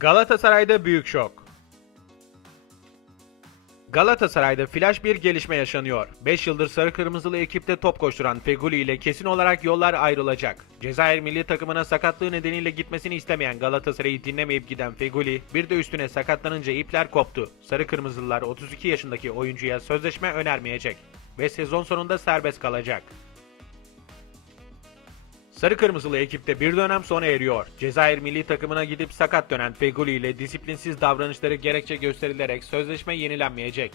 Galatasaray'da büyük şok. Galatasaray'da flash bir gelişme yaşanıyor. 5 yıldır sarı kırmızılı ekipte top koşturan Feguli ile kesin olarak yollar ayrılacak. Cezayir milli takımına sakatlığı nedeniyle gitmesini istemeyen Galatasaray'ı dinlemeyip giden Feguli bir de üstüne sakatlanınca ipler koptu. Sarı kırmızılılar 32 yaşındaki oyuncuya sözleşme önermeyecek ve sezon sonunda serbest kalacak. Sarı Kırmızılı ekipte bir dönem sona eriyor. Cezayir milli takımına gidip sakat dönen Feguli ile disiplinsiz davranışları gerekçe gösterilerek sözleşme yenilenmeyecek.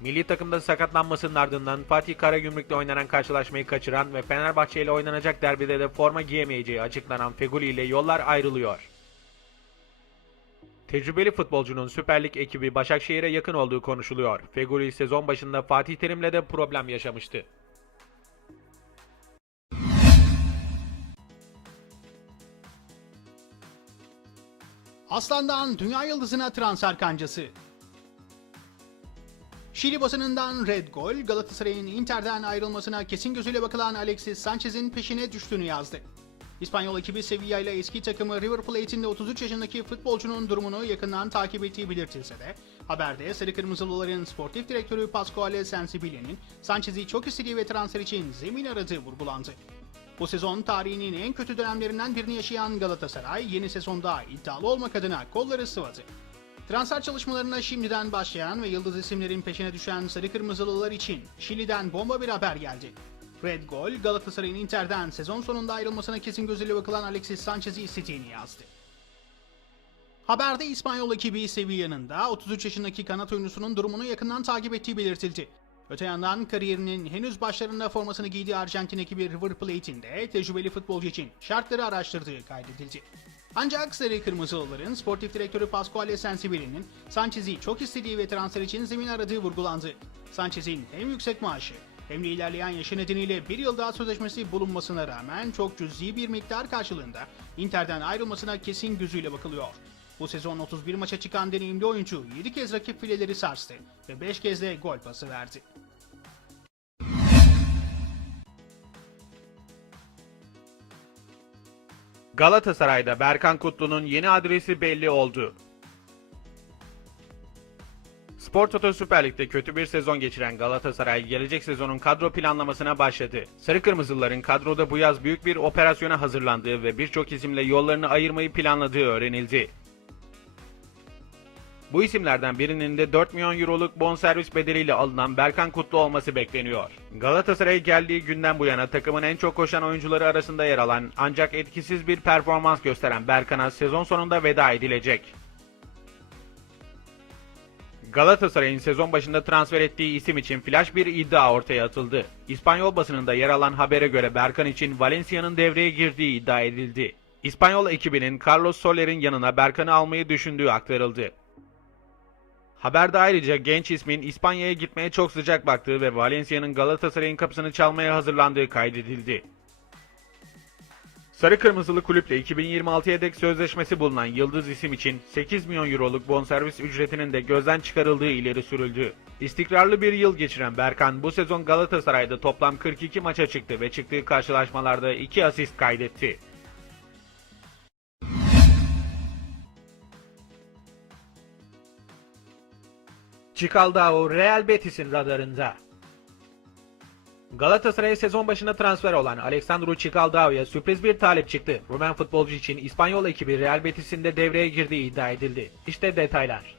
Milli takımda sakatlanmasının ardından Fatih Karagümrük'le oynanan karşılaşmayı kaçıran ve Fenerbahçe ile oynanacak derbide de forma giyemeyeceği açıklanan Feguli ile yollar ayrılıyor. Tecrübeli futbolcunun Süper Lig ekibi Başakşehir'e yakın olduğu konuşuluyor. Feguli sezon başında Fatih Terim'le de problem yaşamıştı. Aslan'dan dünya yıldızına transfer kancası. Şili basınından Red Gol, Galatasaray'ın Inter'den ayrılmasına kesin gözüyle bakılan Alexis Sanchez'in peşine düştüğünü yazdı. İspanyol ekibi Sevilla ile eski takımı River Plate'in de 33 yaşındaki futbolcunun durumunu yakından takip ettiği belirtilse de, haberde Sarı Kırmızılıların sportif direktörü Pasquale Sensibili'nin Sanchez'i çok istediği ve transfer için zemin aradığı vurgulandı. Bu sezon tarihinin en kötü dönemlerinden birini yaşayan Galatasaray yeni sezonda iddialı olmak adına kolları sıvadı. Transfer çalışmalarına şimdiden başlayan ve yıldız isimlerin peşine düşen Sarı Kırmızılılar için Şili'den bomba bir haber geldi. Red Gol, Galatasaray'ın Inter'den sezon sonunda ayrılmasına kesin gözüyle bakılan Alexis Sanchez'i istediğini yazdı. Haberde İspanyol ekibi Sevilla'nın da 33 yaşındaki kanat oyuncusunun durumunu yakından takip ettiği belirtildi. Öte yandan kariyerinin henüz başlarında formasını giydiği Arjantin ekibi River Plate'in de tecrübeli futbolcu için şartları araştırdığı kaydedildi. Ancak Sarı Kırmızılıların sportif direktörü Pasquale Sensibili'nin Sanchez'i çok istediği ve transfer için zemin aradığı vurgulandı. Sanchez'in hem yüksek maaşı hem de ilerleyen yaşı nedeniyle bir yıl daha sözleşmesi bulunmasına rağmen çok cüzi bir miktar karşılığında Inter'den ayrılmasına kesin gözüyle bakılıyor. Bu sezon 31 maça çıkan deneyimli oyuncu 7 kez rakip fileleri sarstı ve 5 kez de gol pası verdi. Galatasaray'da Berkan Kutlu'nun yeni adresi belli oldu. Spor Toto Süper Lig'de kötü bir sezon geçiren Galatasaray gelecek sezonun kadro planlamasına başladı. Sarı Kırmızıların kadroda bu yaz büyük bir operasyona hazırlandığı ve birçok isimle yollarını ayırmayı planladığı öğrenildi. Bu isimlerden birinin de 4 milyon euroluk bonservis bedeliyle alınan Berkan Kutlu olması bekleniyor. Galatasaray geldiği günden bu yana takımın en çok koşan oyuncuları arasında yer alan ancak etkisiz bir performans gösteren Berkan'a sezon sonunda veda edilecek. Galatasaray'ın sezon başında transfer ettiği isim için flash bir iddia ortaya atıldı. İspanyol basınında yer alan habere göre Berkan için Valencia'nın devreye girdiği iddia edildi. İspanyol ekibinin Carlos Soler'in yanına Berkan'ı almayı düşündüğü aktarıldı. Haberde ayrıca genç ismin İspanya'ya gitmeye çok sıcak baktığı ve Valencia'nın Galatasaray'ın kapısını çalmaya hazırlandığı kaydedildi. Sarı Kırmızılı kulüple 2026'ya dek sözleşmesi bulunan Yıldız isim için 8 milyon euroluk bonservis ücretinin de gözden çıkarıldığı ileri sürüldü. İstikrarlı bir yıl geçiren Berkan bu sezon Galatasaray'da toplam 42 maça çıktı ve çıktığı karşılaşmalarda 2 asist kaydetti. Çikaldao Real Betis'in radarında. Galatasaray sezon başında transfer olan Alexandru Çikaldao'ya sürpriz bir talep çıktı. Rumen futbolcu için İspanyol ekibi Real Betis'in de devreye girdiği iddia edildi. İşte detaylar.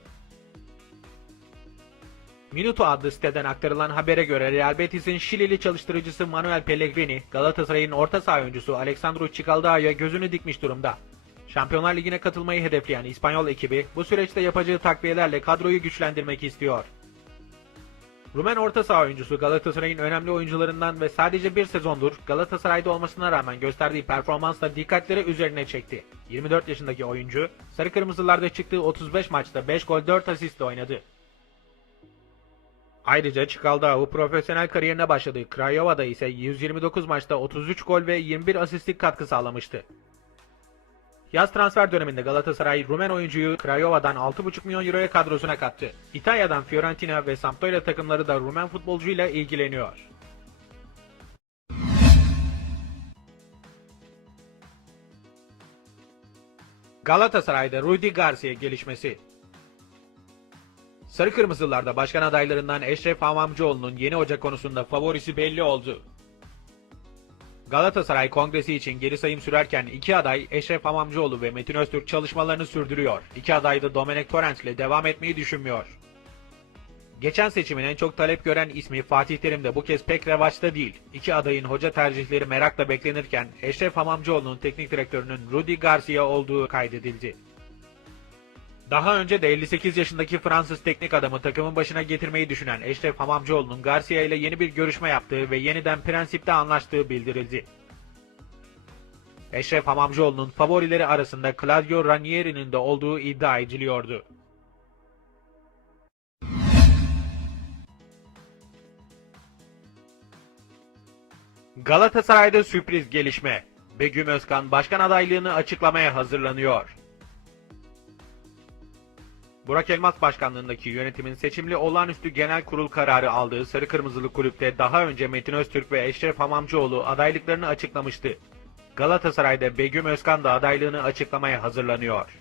Minuto adlı siteden aktarılan habere göre Real Betis'in Şilili çalıştırıcısı Manuel Pellegrini, Galatasaray'ın orta saha oyuncusu Alexandru Çikaldao'ya gözünü dikmiş durumda. Şampiyonlar Ligi'ne katılmayı hedefleyen İspanyol ekibi bu süreçte yapacağı takviyelerle kadroyu güçlendirmek istiyor. Rumen orta saha oyuncusu Galatasaray'ın önemli oyuncularından ve sadece bir sezondur Galatasaray'da olmasına rağmen gösterdiği performansla dikkatleri üzerine çekti. 24 yaşındaki oyuncu, Sarı Kırmızılarda çıktığı 35 maçta 5 gol 4 asistle oynadı. Ayrıca Çikaldao profesyonel kariyerine başladığı Craiova'da ise 129 maçta 33 gol ve 21 asistlik katkı sağlamıştı. Yaz transfer döneminde Galatasaray Rumen oyuncuyu Craiova'dan 6,5 milyon euroya kadrosuna kattı. İtalya'dan Fiorentina ve Sampdoria takımları da Rumen futbolcuyla ilgileniyor. Galatasaray'da Rudi Garcia gelişmesi. Sarı Kırmızılar'da başkan adaylarından Eşref Hamamcıoğlu'nun yeni hoca konusunda favorisi belli oldu. Galatasaray Kongresi için geri sayım sürerken iki aday Eşref Hamamcıoğlu ve Metin Öztürk çalışmalarını sürdürüyor. İki aday da Domenech Torrent ile devam etmeyi düşünmüyor. Geçen seçimin en çok talep gören ismi Fatih Terim de bu kez pek revaçta değil. İki adayın hoca tercihleri merakla beklenirken Eşref Hamamcıoğlu'nun teknik direktörünün Rudi Garcia olduğu kaydedildi. Daha önce de 58 yaşındaki Fransız teknik adamı takımın başına getirmeyi düşünen Eşref Hamamcıoğlu'nun Garcia ile yeni bir görüşme yaptığı ve yeniden prensipte anlaştığı bildirildi. Eşref Hamamcıoğlu'nun favorileri arasında Claudio Ranieri'nin de olduğu iddia ediliyordu. Galatasaray'da sürpriz gelişme. Begüm Özkan başkan adaylığını açıklamaya hazırlanıyor. Burak Elmas başkanlığındaki yönetimin seçimli olağanüstü genel kurul kararı aldığı Sarı Kırmızılı kulüpte daha önce Metin Öztürk ve Eşref Hamamcıoğlu adaylıklarını açıklamıştı. Galatasaray'da Begüm Özkan da adaylığını açıklamaya hazırlanıyor.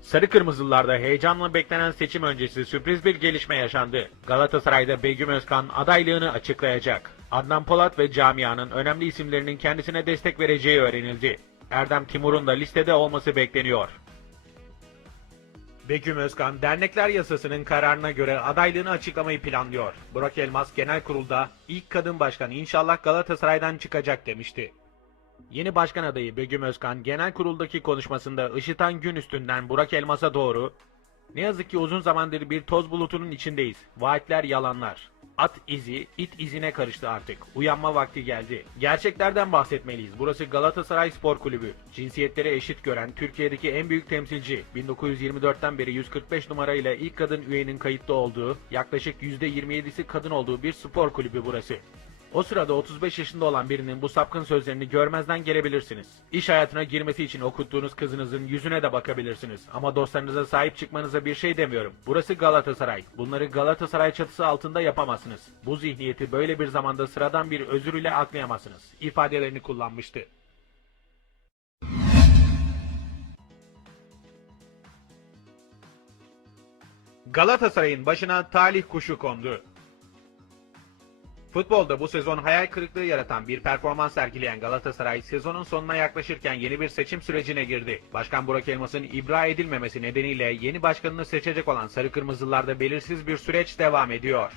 Sarı Kırmızılılarda heyecanla beklenen seçim öncesi sürpriz bir gelişme yaşandı. Galatasaray'da Begüm Özkan adaylığını açıklayacak. Adnan Polat ve camianın önemli isimlerinin kendisine destek vereceği öğrenildi. Erdem Timur'un da listede olması bekleniyor. Begüm Özkan, dernekler yasasının kararına göre adaylığını açıklamayı planlıyor. Burak Elmas genel kurulda ilk kadın başkan inşallah Galatasaray'dan çıkacak demişti. Yeni başkan adayı Begüm Özkan genel kuruldaki konuşmasında ışıtan gün üstünden Burak Elmas'a doğru ne yazık ki uzun zamandır bir toz bulutunun içindeyiz. Vaatler yalanlar. At izi, it izine karıştı artık. Uyanma vakti geldi. Gerçeklerden bahsetmeliyiz. Burası Galatasaray Spor Kulübü. Cinsiyetleri eşit gören Türkiye'deki en büyük temsilci. 1924'ten beri 145 numarayla ilk kadın üyenin kayıtlı olduğu, yaklaşık %27'si kadın olduğu bir spor kulübü burası. O sırada 35 yaşında olan birinin bu sapkın sözlerini görmezden gelebilirsiniz. İş hayatına girmesi için okuttuğunuz kızınızın yüzüne de bakabilirsiniz. Ama dostlarınıza sahip çıkmanıza bir şey demiyorum. Burası Galatasaray. Bunları Galatasaray çatısı altında yapamazsınız. Bu zihniyeti böyle bir zamanda sıradan bir özür ile aklayamazsınız. ifadelerini kullanmıştı. Galatasaray'ın başına talih kuşu kondu. Futbolda bu sezon hayal kırıklığı yaratan bir performans sergileyen Galatasaray sezonun sonuna yaklaşırken yeni bir seçim sürecine girdi. Başkan Burak Elmas'ın ibra edilmemesi nedeniyle yeni başkanını seçecek olan Sarı Kırmızılarda belirsiz bir süreç devam ediyor.